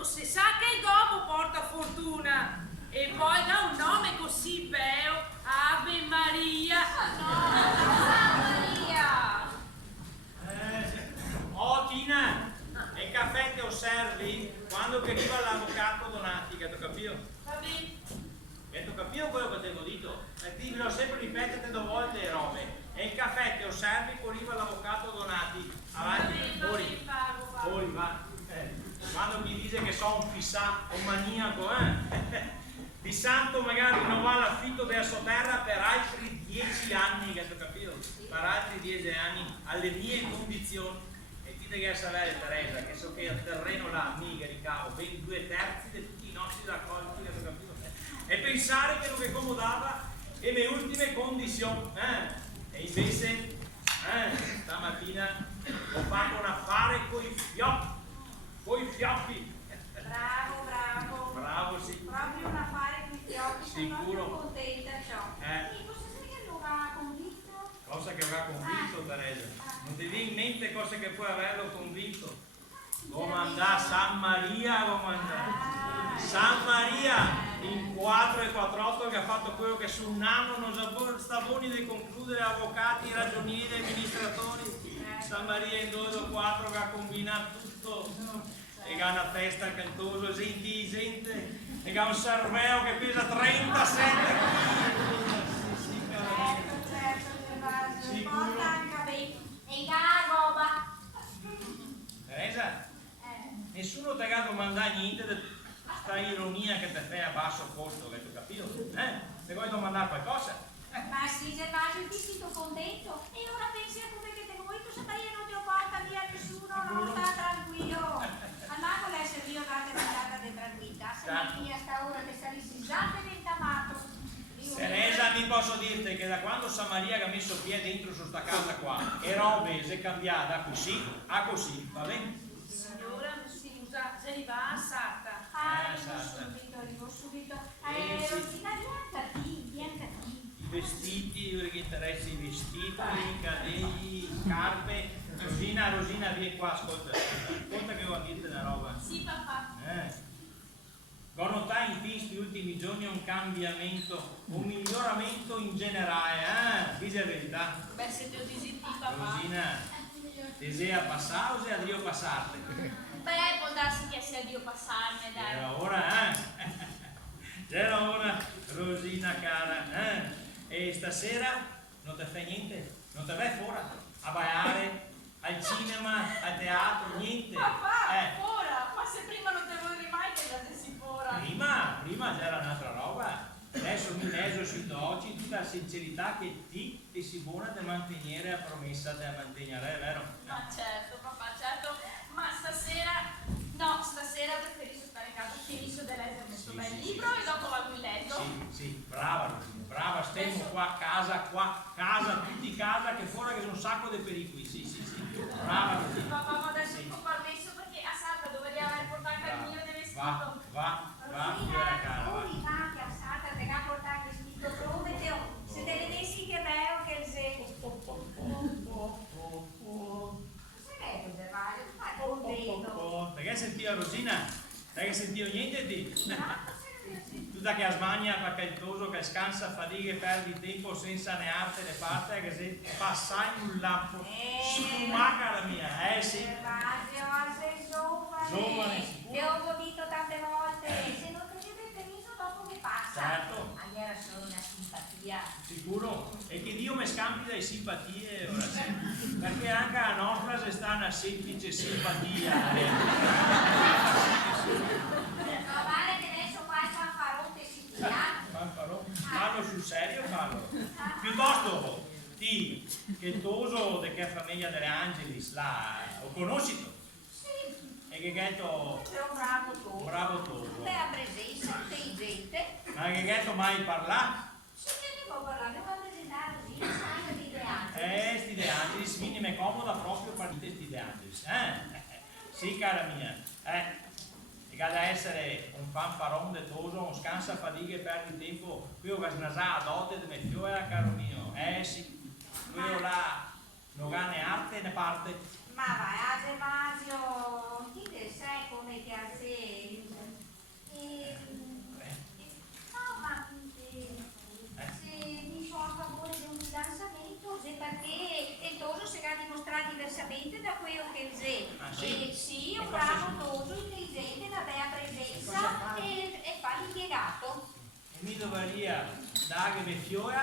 tanto se sa che il dopo porta fortuna. E poi da un nome così bello, Ave Maria. Maria! Oh Tina, e il caffè che osservi quando che arriva l'avvocato Donati, che tu capito? Va bene. Che tu capito quello che ti ho detto? E ti lo sempre ripetete 2 volte le robe. E il caffè che osservi quando arriva l'avvocato Donati. Avanti, fuori. Fuori, va. Quando mi dice che sono un fissato, un maniaco, di santo magari non va l'affitto della sua terra per altri 10 anni, che tu capito? Per altri 10 anni, alle mie condizioni. E ti devi sapere, Teresa, che so che il terreno là, mica ricavo, ben 2/3 di tutti i nostri raccolti, che tu capito? E pensare che non mi accomodava le mie ultime condizioni. E invece, stamattina ho fatto un affare coi fiocchi. Bravo, bravo. Bravo, sì. Proprio un affare con i fiocchi, sono Sicuro. proprio contenta ciò. E cosa sai che lo ha convinto? Cosa che avrà convinto, Teresa? Non ti viene in mente cosa che puoi averlo convinto? Come andare a San Maria, come andare? San Maria in 4 e 48 che ha fatto quello che su un anno non sta buoni di concludere avvocati, ragionieri, amministratori. San Maria in 2 o 4 che ha combinato tutto e che ha una testa cantosa, gente, e che ha un cervello che pesa 37 kg. Certo, Gervasio, Sicuro. porta anche bene. E la roba. Teresa, nessuno ti ha domandato niente di questa ironia che ti fai a basso costo, che tu capito? Ti vuoi domandare qualcosa? Ma sì, Gervasio, ti sento contento. E ora pensi a come che te vuoi, tu Maria non ti porta via nessuno, non sta tranquillo. Andavo a essere io che ti andata di tranquillità, se Maria sta ora che salessi già diventamato. Teresa, mi posso dirti che da quando San Maria che ha messo piede dentro su sta casa qua, e robe si è cambiata a così, va bene? Signora, scusa, se ne va a Sarta. Arrivo subito. Rosina, bianca I vestiti, io che interessa i vestiti, i capelli, scarpe. Rosina, vieni qua, ascolta che ho a dirti una roba. Sì, papà. Ho notato in questi ultimi giorni un cambiamento, un miglioramento in generale, dici la verità? Beh, se ti ho disiti, papà. Rosina, desea passare o se Dio passarte? Beh, può darsi che sia Dio passarne, dai. C'era ora, Rosina cara, e stasera non ti fai niente? Non ti vai fuori a ballare, al cinema, al teatro, niente? Papà, ora, ma se prima non te volevi mai che andassi fuori. Prima c'era un'altra roba, adesso mi leso sui oggi tutta la sincerità che ti si buona di mantenere la promessa di mantenere, vero? Ma certo, papà, certo, ma stasera preferisco stare in casa, finisco di leggere questo bel libro e dopo vado in letto. Sì, brava Rosina, brava, stiamo qua, casa, tutti casa, che fuori che sono un sacco di pericoli, sì, brava Rosina. Papà, ma adesso ho permesso perché a Sarta dovrei portare il cammino del vestito. Va, Rosina, cara, va. va che a Santa te la portare il vestito Prometeo. Se te vedessi che bello che il cos'è Gervasio? Tu fai contento. Perché sentiva Rosina? Perché sentiva niente di? Tu da che a smania perché il toso che scansa fatica e perdi tempo senza neanche le parte che se passai un lampo sfumaca la mia, sì. Gervasio, sei giovane. Sicuro. Te ho detto tante volte, se non prendete il permesso dopo che passa. Certo. Ma era solo una simpatia. Sicuro? E che Dio mi scampi dalle simpatie ora sì. Perché anche la nostra se sta una semplice simpatia. Ma vale che adesso qua il fanfaronte si tira. Parlo sul serio, parlo. Piuttosto ti che toso di che famiglia delle Angelis là, ho conosciuto. Sì. E che ghetto Sei un bravo tu. bravo toso. Te a presenza, intelligente. Ma che ghetto mai parlato? Se ne può parlare, devo presentare così, sai di ideale. Sti De Angelis, quindi mi è comoda proprio per dire sti De Angelis. Sì, cara mia. E che da essere un fanfaron de toso, un scansa fatica e perdi tempo, qui ho snasà a dote di me fioia, caro mio. Sì. Quello là non ha né arte né parte. Ma vai, a Gervasio, ti sai come che a sé dovrebbe dare le fiora,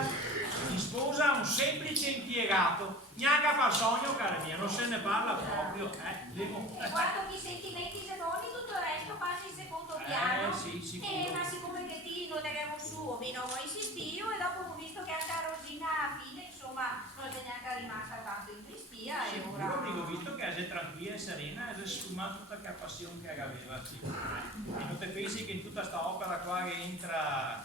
si sposa un semplice impiegato, neanche fa sogno, cara mia, non se ne parla proprio. E quando i sentimenti si buoni, tutto il resto passa in secondo piano. Sì, Ma siccome che ti non era un suo, mi non ho insistito e dopo ho visto che anche a Rosina alla fine, insomma, non è neanche rimasta tanto in tristia e ora... Io ho visto che è tranquilla e serena e sfumato tutta la passione che aveva. Sì. E non te pensi che in tutta sta opera qua che entra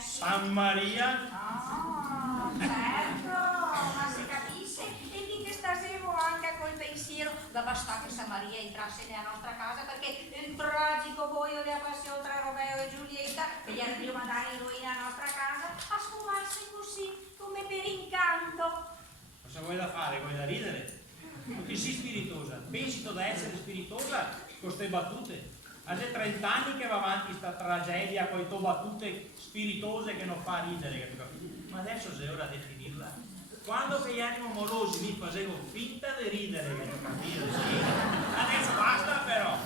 San Maria? Ah, certo, ma si capisce e mica stasera anche col pensiero da basta che San Maria entrasse nella nostra casa perché il tragico boio della passione tra Romeo e Giulietta che gli hanno mandare in rovina la nostra casa a sfumarsi così come per incanto. Cosa vuoi da fare? Vuoi da ridere? Non ti sei spiritosa, pensi tu da essere spiritosa con queste battute? Ha già 30 anni che va avanti questa tragedia con le tue battute spiritose che non fa ridere, ma adesso è ora di finirla. Quando che gli animi amorosi mi facevo finta di ridere, che non capire, sì. Adesso basta però,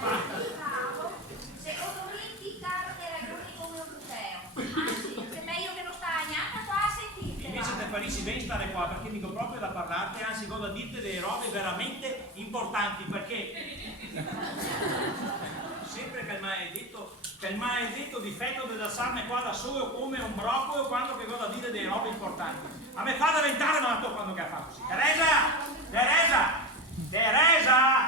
basta. Bravo, secondo me ti caro che ragioni come un bufeo, anzi è meglio che non stai neanche qua a sentirti. Invece te farissi bene stare qua perché dico proprio da parlarti, anzi vado a dirti delle robe veramente importanti perché sempre che il maledetto difetto della sarne qua da solo come un broccolo quando che vado a dire delle robe importanti. A me fa diventare matto quando che ha fatto così. Teresa!